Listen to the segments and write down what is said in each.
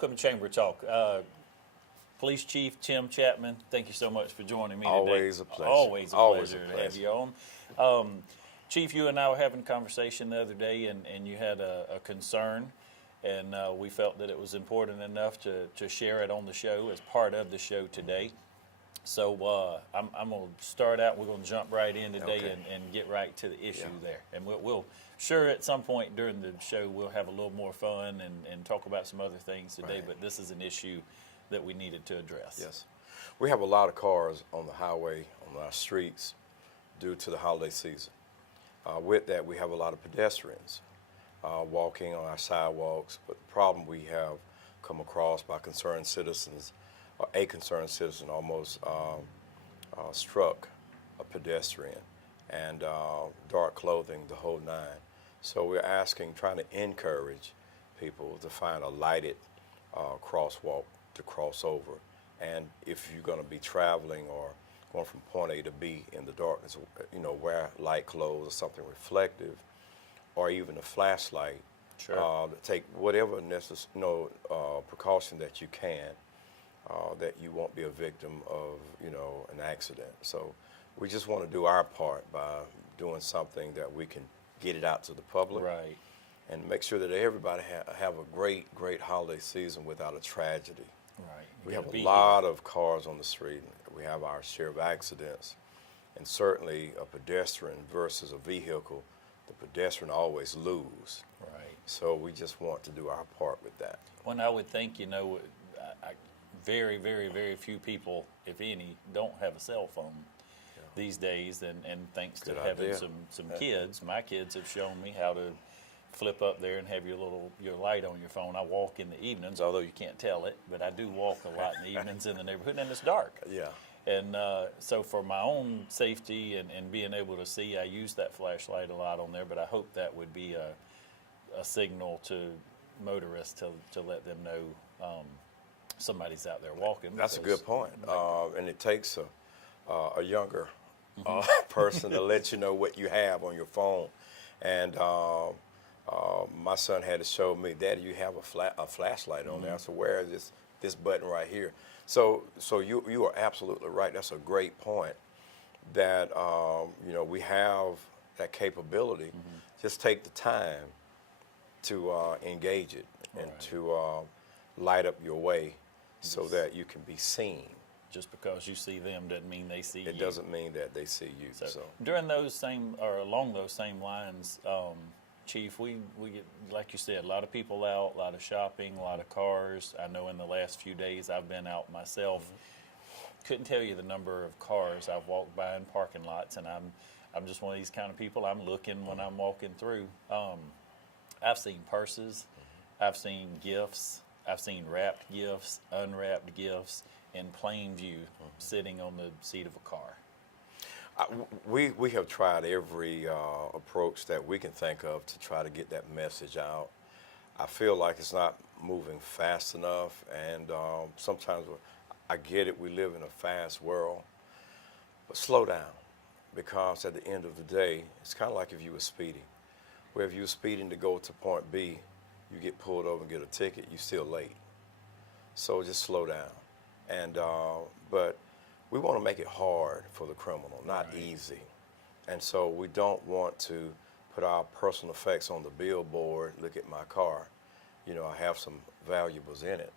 welcome to Chamber Talk. Police Chief Tim Chatman, thank you so much for joining me today. Always a pleasure. Always a pleasure to have you on. Chief, you and I were having a conversation the other day, and you had a concern, and we felt that it was important enough to share it on the show as part of the show today. So I'm going to start out. We're going to jump right in today and get right to the issue there. And we'll sure at some point during the show we'll have a little more fun and talk about some other things today. Right. But this is an issue that we needed to address. Yes. We have a lot of cars on the highway, on our streets, due to the holiday season. With that, we have a lot of pedestrians walking on our sidewalks. But the problem we have come across by concerned citizens, a concerned citizen almost struck a pedestrian, and dark clothing, the whole nine. So we're trying to encourage people to find a lighted crosswalk to cross over. And if you're going to be traveling or going from point A to B in the darkness, wear light clothes or something reflective, or even a flashlight. Sure. Take whatever precaution that you can. That you won't be a victim of, an accident. So we just want to do our part by doing something that we can get it out to the public. Right. And make sure that everybody have a great, great holiday season without a tragedy. Right. We have a lot of cars on the street. We have our share of accidents. And certainly a pedestrian versus a vehicle, the pedestrian always lose. Right. So we just want to do our part with that. Well, I would think, very, very, very few people, if any, don't have a cell phone these days, and thanks to having some kids, my kids have shown me how to flip up there and have your light on your phone. I walk in the evenings, although you can't tell it, but I do walk a lot in the evenings in the neighborhood, and it's dark. Yeah. And so for my own safety and being able to see, I use that flashlight a lot on there, but I hope that would be a signal to motorists to let them know somebody's out there walking. That's a good point. And it takes a younger person to let you know what you have on your phone. And my son had to show me, Daddy, you have a flashlight on there. I said, where is this button right here? So you are absolutely right. That's a great point that, we have that capability. Just take the time to engage it and to light up your way so that you can be seen. Just because you see them doesn't mean they see you. It doesn't mean that they see you. So along those same lines, Chief, we get, like you said, a lot of people out, a lot of shopping, a lot of cars. I know in the last few days I've been out myself. Couldn't tell you the number of cars I've walked by in parking lots, and I'm just one of these kind of people. I'm looking when I'm walking through. I've seen purses, I've seen gifts, I've seen wrapped gifts, unwrapped gifts, in plain view, sitting on the seat of a car. We have tried every approach that we can think of to try to get that message out. I feel like it's not moving fast enough, and sometimes I get it, we live in a fast world, but slow down, because at the end of the day, it's kind of like if you were speeding. Where if you were speeding to go to point B, you get pulled over and get a ticket, you're still late. So just slow down. And but we want to make it hard for the criminal, not easy. And so we don't want to put our personal effects on the billboard. Look at my car. I have some valuables in it.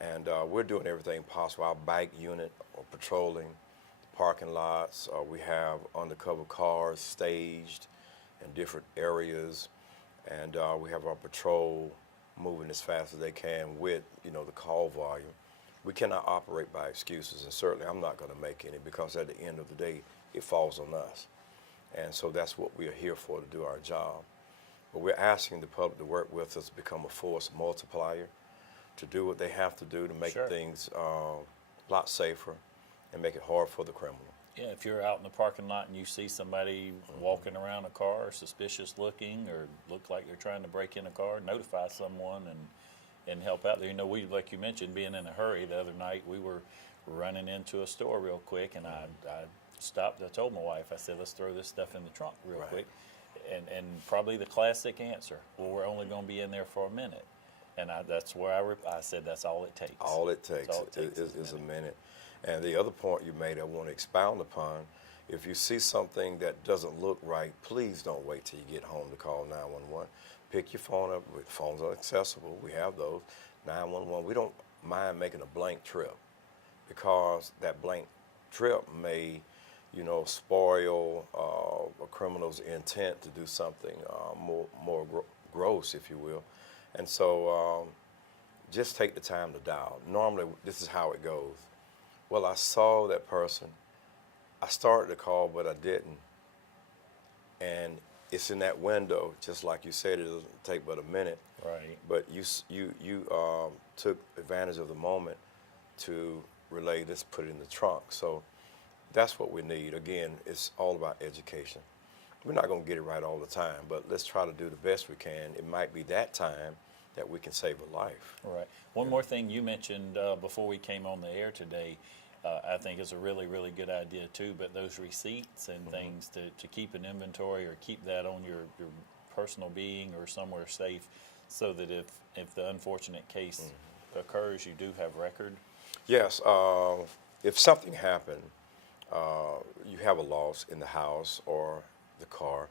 And we're doing everything possible. Our bike unit are patrolling the parking lots. We have undercover cars staged in different areas. And we have our patrol moving as fast as they can with, the call volume. We cannot operate by excuses, and certainly I'm not going to make any, because at the end of the day, it falls on us. And so that's what we are here for, to do our job. But we're asking the public to work with us to become a force multiplier, to do what they have to do to make things a lot safer and make it hard for the criminal. Yeah, if you're out in the parking lot and you see somebody walking around a car, suspicious looking, or look like they're trying to break in a car, notify someone and help out there. We, like you mentioned, being in a hurry the other night, we were running into a store real quick, and I stopped. I told my wife, I said, let's throw this stuff in the trunk real quick. And probably the classic answer, well, we're only going to be in there for a minute. And that's where I said that's all it takes. All it takes, All it takes is a minute. And the other point you made I want to expound upon, if you see something that doesn't look right, please don't wait till you get home to call 911. Pick your phone up. Phones are accessible. We have those. 911, we don't mind making a blank trip, because that blank trip may, spoil a criminal's intent to do something more gross, if you will. And so just take the time to dial. Normally, this is how it goes. Well, I saw that person. I started the call, but I didn't. And it's in that window, just like you said, it doesn't take but a minute. Right. But you took advantage of the moment to relay this, put it in the trunk. So that's what we need. Again, it's all about education. We're not going to get it right all the time, but let's try to do the best we can. It might be that time that we can save a life. Right. One more thing you mentioned before we came on the air today, I think is a really, really good idea too, but those receipts and things to keep an inventory or keep that on your personal being or somewhere safe, so that if the unfortunate case occurs, you do have record. Yes. If something happened, you have a loss in the house or the car,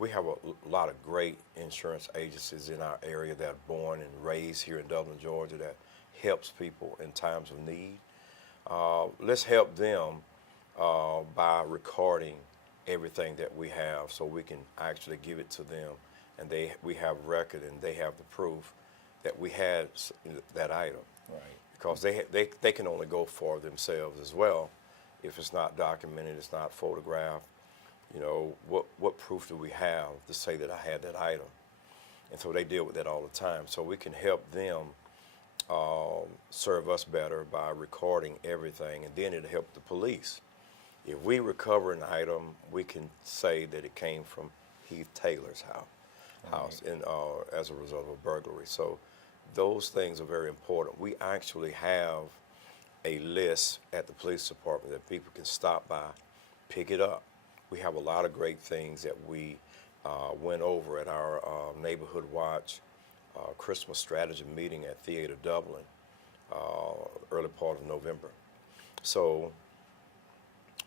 we have a lot of great insurance agencies in our area that are born and raised here in Dublin, Georgia, that helps people in times of need. Let's help them by recording everything that we have, so we can actually give it to them, and we have record and they have the proof that we had that item. Right. Because they can only go for themselves as well. If it's not documented, it's not photographed, what proof do we have to say that I had that item? And so they deal with that all the time. So we can help them serve us better by recording everything, and then it'll help the police. If we recover an item, we can say that it came from Heath Taylor's house as a result of a burglary. So those things are very important. We actually have a list at the police department that people can stop by, pick it up. We have a lot of great things that we went over at our Neighborhood Watch Christmas strategy meeting at Theater Dublin, early part of November. So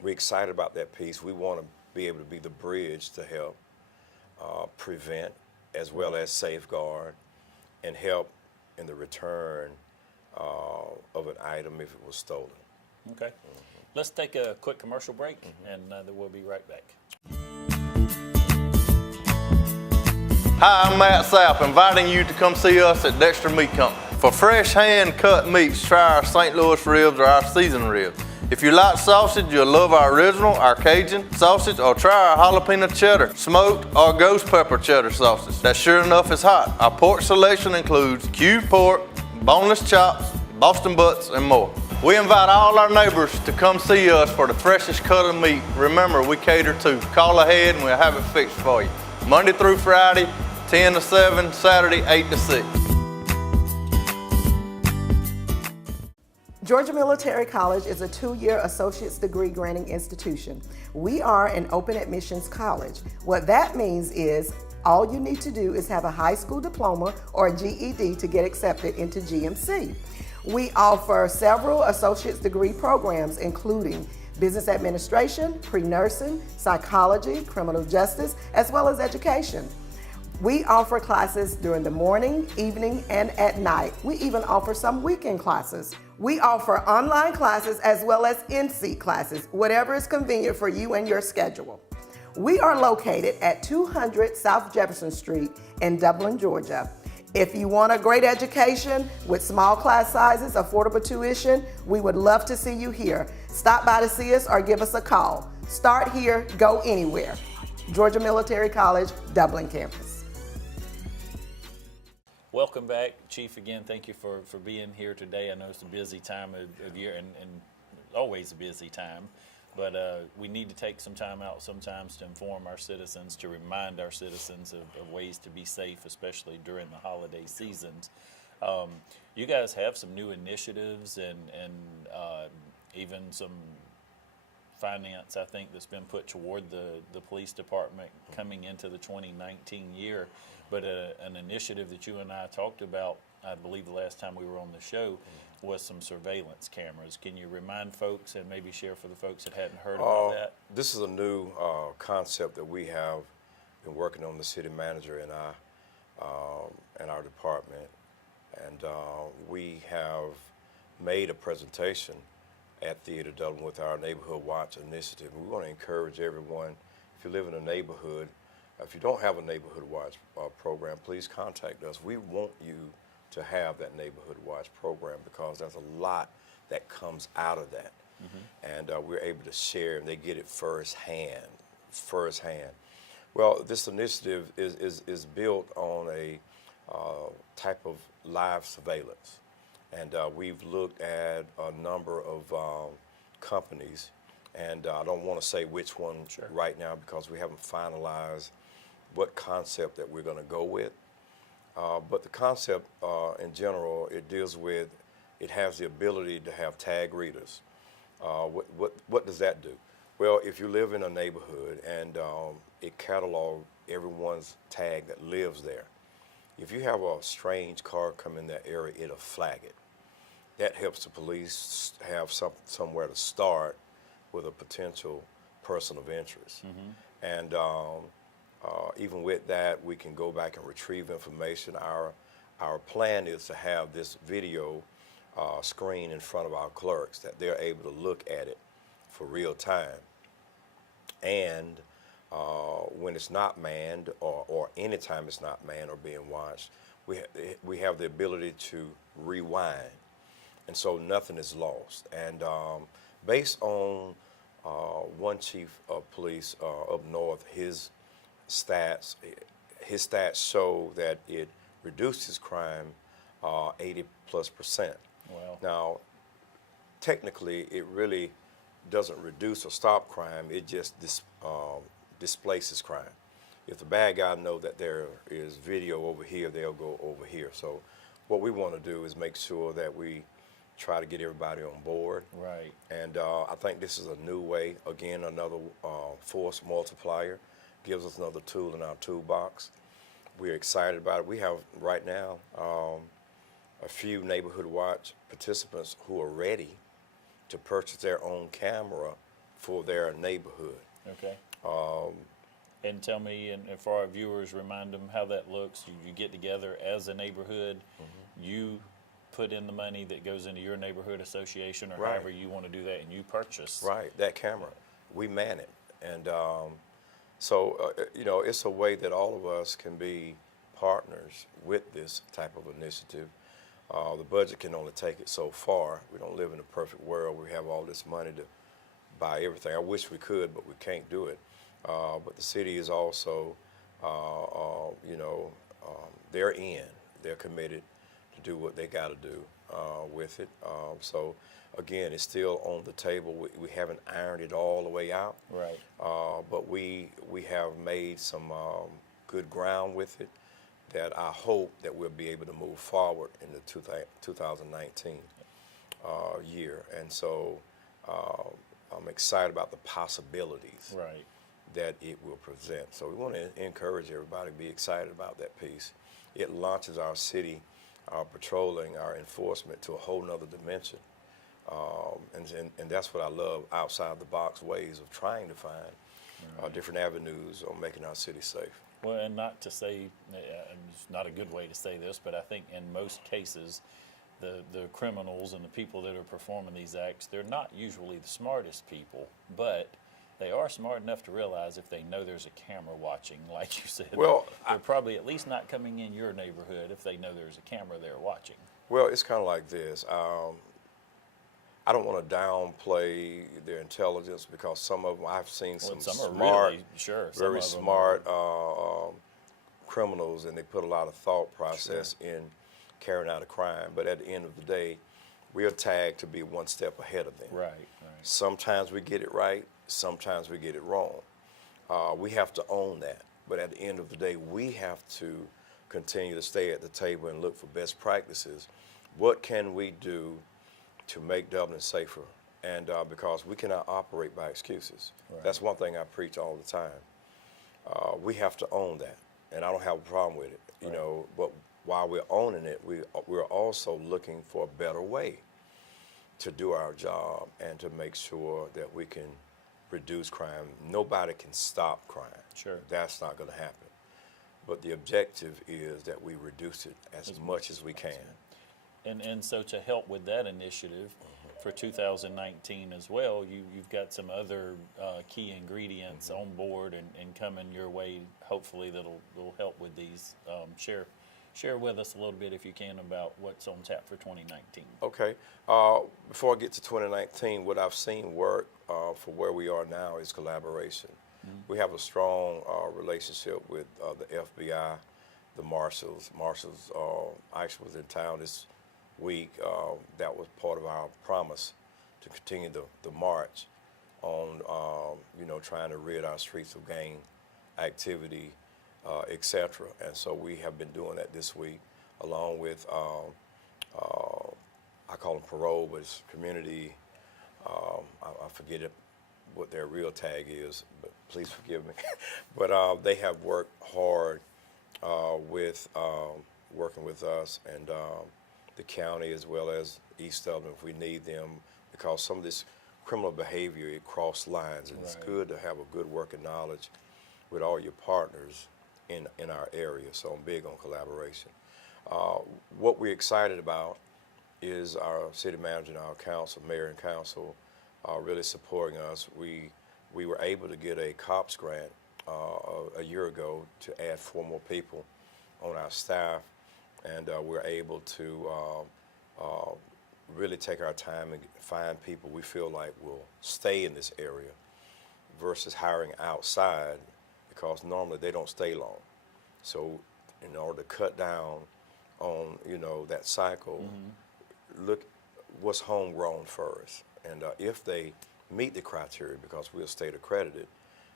we're excited about that piece. We want to be able to be the bridge to help prevent as well as safeguard and help in the return of an item if it was stolen. Okay. Let's take a quick commercial break, and then we'll be right back. Hi, I'm Matt Sapp, inviting you to come see us at Dexter Meat Company. For fresh hand-cut meats, try our St. Louis ribs or our seasoned ribs. If you like sausage, you'll love our original, our Cajun sausage, or try our jalapeno cheddar, smoked or ghost pepper cheddar sausage. That sure enough is hot. Our pork selection includes cubed pork, boneless chops, Boston butts, and more. We invite all our neighbors to come see us for the freshest cut of meat. Remember, we cater to. Call ahead and we'll have it fixed for you. Monday through Friday, 10 to 7, Saturday, 8 to 6. Georgia Military College is a 2-year associate's degree granting institution. We are an open admissions college. What that means is all you need to do is have a high school diploma or a GED to get accepted into GMC. We offer several associate's degree programs, including business administration, pre-nursing, psychology, criminal justice, as well as education. We offer classes during the morning, evening, and at night. We even offer some weekend classes. We offer online classes as well as in-seat classes, whatever is convenient for you and your schedule. We are located at 200 South Jefferson Street in Dublin, Georgia. If you want a great education with small class sizes, affordable tuition, we would love to see you here. Stop by to see us or give us a call. Start here, go anywhere. Georgia Military College, Dublin campus. Welcome back, Chief. Again, thank you for being here today. I know it's a busy time of year and always a busy time, but we need to take some time out sometimes to inform our citizens, to remind our citizens of ways to be safe, especially during the holiday seasons. You guys have some new initiatives and even some finance, I think, that's been put toward the police department coming into the 2019 year. But an initiative that you and I talked about I believe the last time we were on the show, was some surveillance cameras. Can you remind folks and maybe share for the folks that hadn't heard about that? This is a new concept that we have been working on, the city manager and I, and our department. And we have made a presentation at Theater Dublin with our Neighborhood Watch initiative. We want to encourage everyone, if you live in a neighborhood, if you don't have a Neighborhood Watch program, please contact us. We want you to have that Neighborhood Watch program because there's a lot that comes out of that. And we're able to share, and they get it firsthand. Well, this initiative is built on a type of live surveillance. And we've looked at a number of companies, and I don't want to say which one right now because we haven't finalized what concept that we're going to go with. But the concept in general, it deals with, it has the ability to have tag readers. What does that do? Well, if you live in a neighborhood and it catalogs everyone's tag that lives there, if you have a strange car come in that area, it'll flag it. That helps the police have somewhere to start with a potential person of interest. And even with that, we can go back and retrieve information. Our plan is to have this video screen in front of our clerks that they're able to look at it for real time. And when it's not manned or anytime it's not manned or being watched, we have the ability to rewind. And so nothing is lost. And based on one chief of police up north, his stats show that it reduces crime 80+%. Wow. Now, technically, it really doesn't reduce or stop crime. It just displaces crime. If the bad guy know that there is video over here, they'll go over here. So what we want to do is make sure that we try to get everybody on board. Right. And I think this is a new way, again, another force multiplier, gives us another tool in our toolbox. We're excited about it. We have right now a few Neighborhood Watch participants who are ready to purchase their own camera for their neighborhood. Okay. And tell me, and for our viewers, remind them how that looks. You get together as a neighborhood, you put in the money that goes into your neighborhood association or however you want to do that, and you purchase. Right, that camera. We man it. And so, you know, it's a way that all of us can be partners with this type of initiative. The budget can only take it so far. We don't live in a perfect world. We have all this money to buy everything. I wish we could, but we can't do it. But the city is also, you know, they're in. They're committed to do what they got to do with it. So, again, it's still on the table. We haven't ironed it all the way out. Right. But we have made some good ground with it that I hope that we'll be able to move forward in the 2019 year. And so I'm excited about the possibilities that it will present. So we want to encourage everybody to be excited about that piece. It launches our city, our patrolling, our enforcement to a whole nother dimension. And that's what I love, outside the box ways of trying to find different avenues of making our city safe. Well, and not to say, it's not a good way to say this, but I think in most cases, the criminals and the people that are performing these acts, they're not usually the smartest people, but they are smart enough to realize if they know there's a camera watching, like you said, well, they're probably at least not coming in your neighborhood if they know there's a camera there watching. Well, it's kind of like this. I don't want to downplay their intelligence because some of them, I've seen some smart, really, very smart criminals, and they put a lot of thought process in carrying out a crime. But at the end of the day, we are tagged to be one step ahead of them. Right. Sometimes we get it right, sometimes we get it wrong. We have to own that. But at the end of the day, we have to continue to stay at the table and look for best practices. What can we do to make Dublin safer? And because we cannot operate by excuses. Right. That's one thing I preach all the time. We have to own that, and I don't have a problem with it, you know, but while we're owning it, we're also looking for a better way to do our job and to make sure that we can reduce crime. Nobody can stop crime. Sure. That's not going to happen. But the objective is that we reduce it as much as we can. And so to help with that initiative for 2019 as well, you've got some other key ingredients on board and coming your way, hopefully that'll help with these. Share with us a little bit, if you can, about what's on tap for 2019. Okay. Before I get to 2019, what I've seen work for where we are now is collaboration. We have a strong relationship with the FBI, the marshals. Marshals actually was in town this week. That was part of our promise to continue the march on, trying to rid our streets of gang activity, etc. And so we have been doing that this week, along with, I call them parole, but it's community, I forget what their real tag is, but please forgive me. But they have worked hard with working with us and the county as well as east of them if we need them, because some of this criminal behavior, it crossed lines, and it's good to have a good working knowledge with all your partners in our area. So I'm big on collaboration. What we're excited about is our city manager and our council, mayor and council, really supporting us. We were able to get a COPS grant a year ago to add 4 more people on our staff, and we're able to really take our time and find people we feel like will stay in this area versus hiring outside, because normally they don't stay long. So in order to cut down on, that cycle, look what's homegrown first. And if they meet the criteria, because we're state accredited,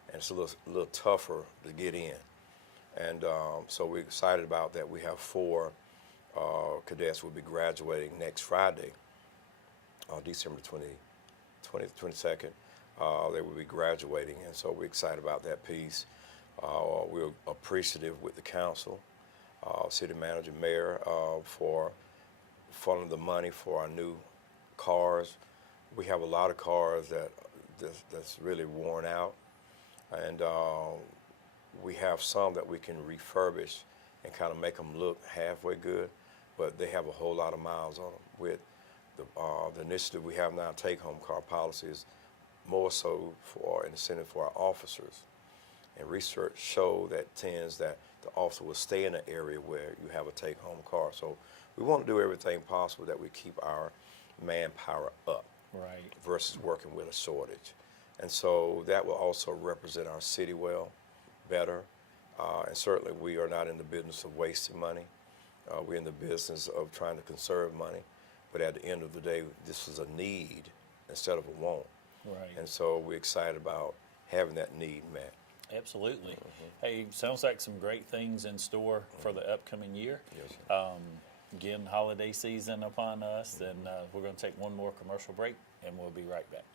and it's a little tougher to get in. And so we're excited about that. We have 4 cadets will be graduating next Friday, December 22nd. They will be graduating, and so we're excited about that piece. We're appreciative with the council, city manager, mayor, for funding the money for our new cars. We have a lot of cars that's really worn out, and we have some that we can refurbish and kind of make them look halfway good, but they have a whole lot of miles on them. With the initiative we have now, take-home car policies, more so for an incentive for our officers. And research show that tends that the officer will stay in an area where you have a take-home car. So we want to do everything possible that we keep our manpower up versus working with a shortage. And so that will also represent our city well, better. And certainly we are not in the business of wasting money. We're in the business of trying to conserve money. But at the end of the day, this is a need instead of a want. And so we're excited about having that need met. Absolutely. Hey, sounds like some great things in store for the upcoming year. Again, holiday season upon us, and we're going to take one more commercial break, and we'll be right back.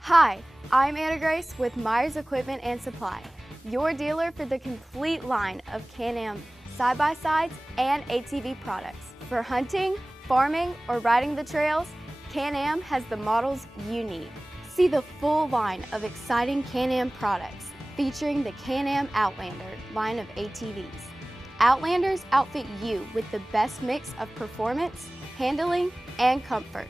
Hi, I'm Anna Grace with Myers Equipment and Supply, your dealer for the complete line of Can-Am side-by-sides and ATV products. For hunting, farming, or riding the trails, Can-Am has the models you need. See the full line of exciting Can-Am products featuring the Can-Am Outlander line of ATVs. Outlanders outfit you with the best mix of performance, handling, and comfort,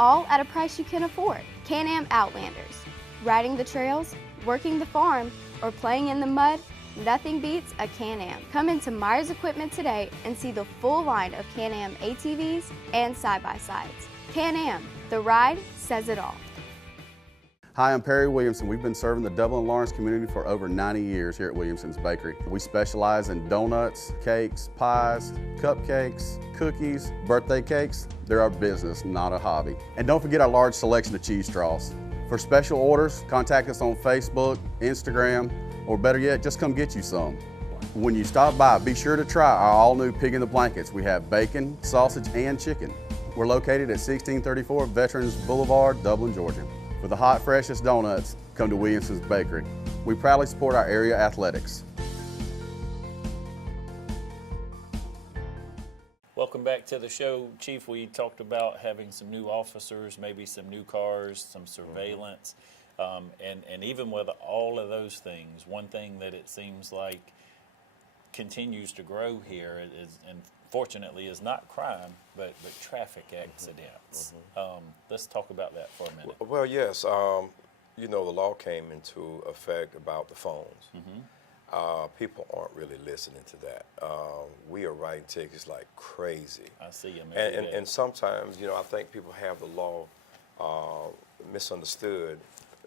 all at a price you can afford. Can-Am Outlanders. Riding the trails, working the farm, or playing in the mud, nothing beats a Can-Am. Come into Myers Equipment today and see the full line of Can-Am ATVs and side-by-sides. Can-Am, the ride says it all. Hi, I'm Perry Williamson. We've been serving the Dublin Lawrence community for over 90 years here at Williamson's Bakery. We specialize in donuts, cakes, pies, cupcakes, cookies, birthday cakes. They're our business, not a hobby. And don't forget our large selection of cheese straws. For special orders, contact us on Facebook, Instagram, or better yet, just come get you some. When you stop by, be sure to try our all-new Pig in the Blankets. We have bacon, sausage, and chicken. We're located at 1634 Veterans Boulevard, Dublin, Georgia. For the hot, freshest donuts, come to Williamson's Bakery. We proudly support our area athletics. welcome back to the show, Chief. We talked about having some new officers, maybe some new cars, some surveillance, and even with all of those things, one thing that it seems like continues to grow here is, and fortunately, is not crime, but traffic accidents. Let's talk about that for a minute. Well, yes. You know, the law came into effect about the phones. People aren't really listening to that. We are writing tickets like crazy. I see them. And sometimes, you know, I think people have the law misunderstood.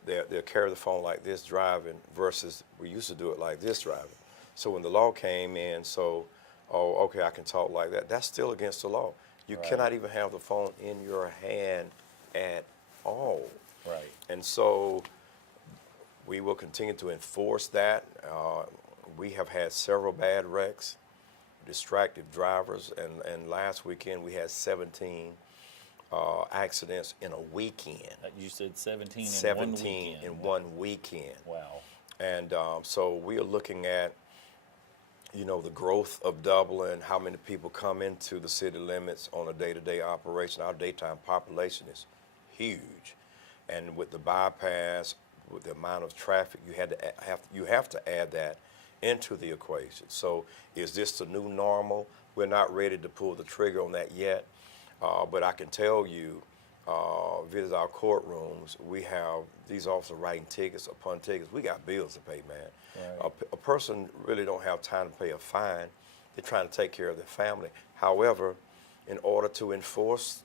They'll carry the phone like this driving versus we used to do it like this driving. So when the law came in, oh, okay, I can talk like that. That's still against the law. You cannot even have the phone in your hand at all. Right. And so we will continue to enforce that. We have had several bad wrecks, distracted drivers, and last weekend we had 17 accidents in a weekend. You said 17 in 17 one weekend. in one weekend. Wow. And so we are looking at, you know, the growth of Dublin, how many people come into the city limits on a day-to-day operation. Our daytime population is huge. And with the bypass, with the amount of traffic, you have to add that into the equation. So is this the new normal? We're not ready to pull the trigger on that yet, but I can tell you, visit our courtrooms, we have these officers writing tickets upon tickets. We got bills to pay, man. Right. A person really don't have time to pay a fine. They're trying to take care of their family. However, in order to enforce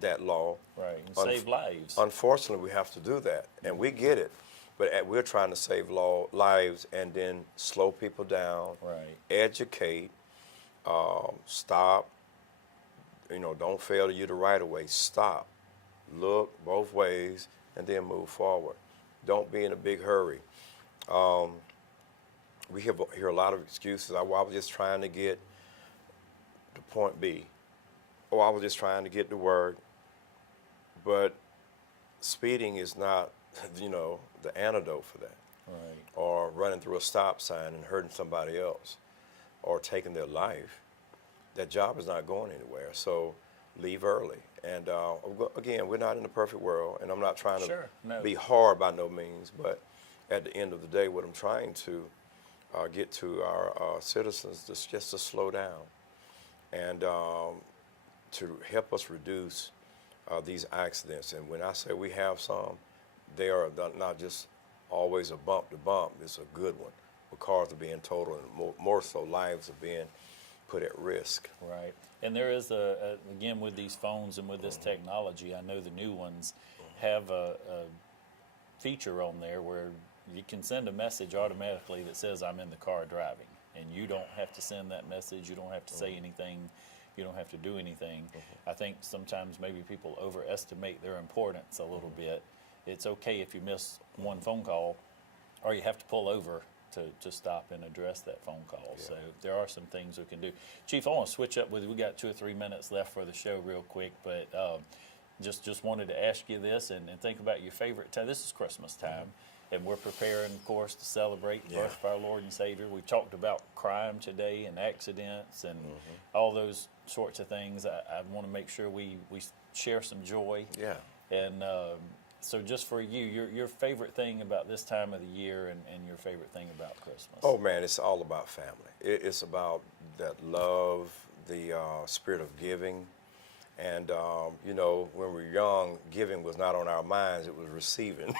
that law, Right, and save lives. Unfortunately, we have to do that, and we get it. But we're trying to save lives and then slow people down, Right. educate, stop. You know, don't fail to use the right of way. Stop, look both ways, and then move forward. Don't be in a big hurry. We hear a lot of excuses. I was just trying to get to point B. Or I was just trying to get to work. But speeding is not, you know, the antidote for that. Right. Or running through a stop sign and hurting somebody else or taking their life. That job is not going anywhere. So leave early. And again, we're not in a perfect world, and I'm not trying to be hard by no means, but at the end of the day, what I'm trying to get to our citizens is just to slow down and to help us reduce these accidents. And when I say we have some, they are not just always a bump to bump. It's a good one. Where cars are being totaled, and more so lives are being put at risk. Right. And there is again, with these phones and with this technology, I know the new ones have a feature on there where you can send a message automatically that says I'm in the car driving, and you don't have to send that message. You don't have to say anything. You don't have to do anything. I think sometimes maybe people overestimate their importance a little bit. It's okay if you miss one phone call, or you have to pull over to stop and address that phone call. Yeah. So there are some things we can do. Chief, I want to switch up with you. We got 2 or 3 minutes left for the show real quick, but just wanted to ask you this and think about your favorite time. This is Christmas time, and we're preparing, of course, to celebrate the birth of our Lord and Savior. We talked about crime today and accidents and all those sorts of things. I want to make sure we share some joy. Yeah. And so just for you, your favorite thing about this time of the year and your favorite thing about Christmas? Oh, man, it's all about family. It's about that love, the spirit of giving. And, you know, when we were young, giving was not on our minds, it was receiving.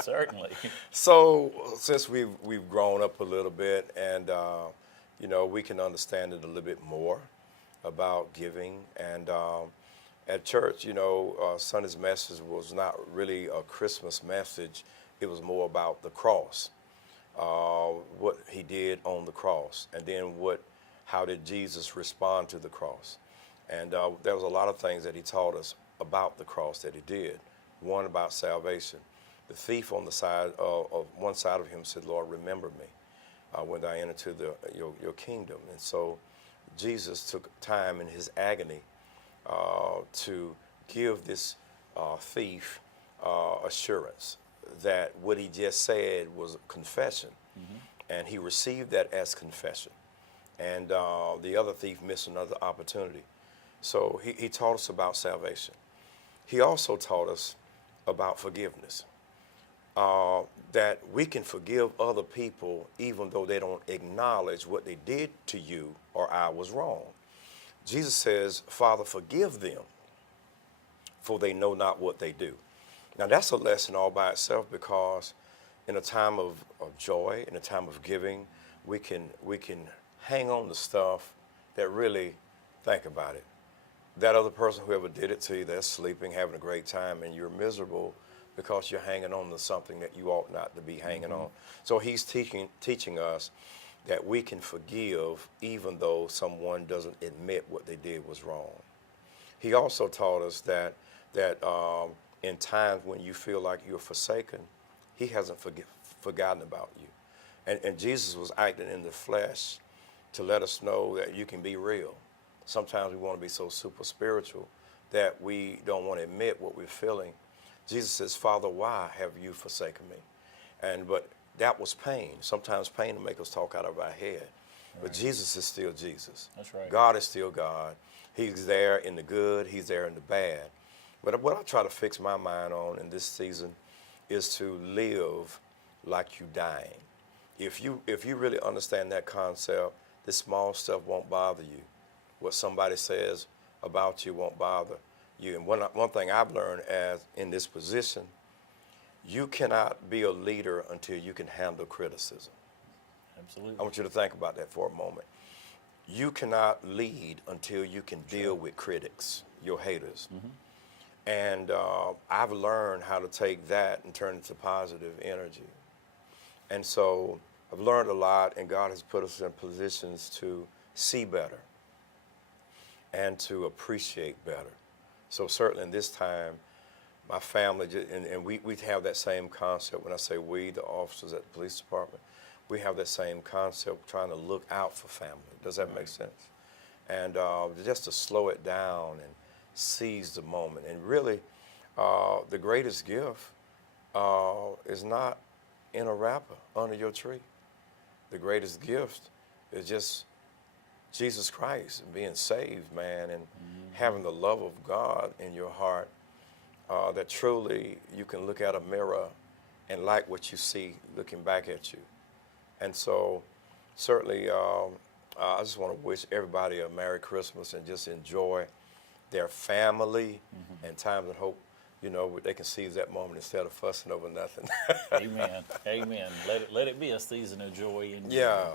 Certainly. So since we've grown up a little bit and, you know, we can understand it a little bit more about giving. And at church, you know, Sunday's message was not really a Christmas message. It was more about the cross, what he did on the cross, and then how did Jesus respond to the cross. And there was a lot of things that he taught us about the cross that he did. One, about salvation. The thief on the side of one side of him said, Lord, remember me when I enter to your kingdom. And so Jesus took time in his agony to give this thief assurance that what he just said was confession. And he received that as confession. and the other thief missed another opportunity. So he taught us about salvation. He also taught us about forgiveness, that we can forgive other people even though they don't acknowledge what they did to you or I was wrong. Jesus says, Father, forgive them, for they know not what they do. Now that's a lesson all by itself, because in a time of joy, in a time of giving, we can hang on to stuff that really, think about it. That other person, whoever did it to you, they're sleeping, having a great time, and you're miserable because you're hanging on to something that you ought not to be hanging on. So he's teaching us that we can forgive even though someone doesn't admit what they did was wrong. He also taught us that in times when you feel like you're forsaken, he hasn't forgotten about you. And Jesus was acting in the flesh to let us know that you can be real. Sometimes we want to be so super spiritual that we don't want to admit what we're feeling. Jesus says, Father, why have you forsaken me? But that was pain. Sometimes pain will make us talk out of our head. Right. But Jesus is still Jesus. That's right. God is still God. He's there in the good. He's there in the bad. But what I try to fix my mind on in this season is to live like you dying. If you really understand that concept, this small stuff won't bother you. What somebody says about you won't bother you. And one thing I've learned as in this position, you cannot be a leader until you can handle criticism. Absolutely. I want you to think about that for a moment. You cannot lead until you can deal with critics, your haters. And I've learned how to take that and turn it into positive energy. And so I've learned a lot, and God has put us in positions to see better and to appreciate better. So certainly in this time, my family, and we have that same concept. When I say we, the officers at the police department, we have that same concept, trying to look out for family. Does that make sense? And just to slow it down and seize the moment. And really, the greatest gift is not in a wrapper under your tree. The greatest gift is just Jesus Christ and being saved, man, and having the love of God in your heart, that truly you can look at a mirror and like what you see looking back at you. And so certainly I just want to wish everybody a Merry Christmas and just enjoy their family and times and hope, they can seize that moment instead of fussing over nothing. Amen. Amen. Let it be a season of joy. And yeah.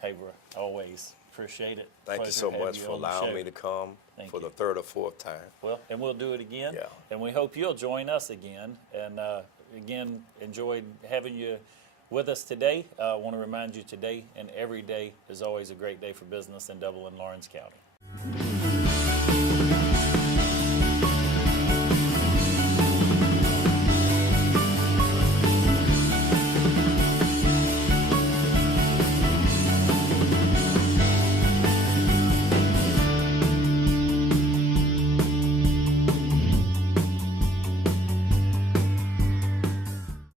Hey, bro, always appreciate it. Thank you so much for allowing me to come for the third or fourth time. Well, and we'll do it again. Yeah. And we hope you'll join us again. And again, enjoyed having you with us today. I want to remind you today and every day is always a great day for business in Dublin, Lawrence County.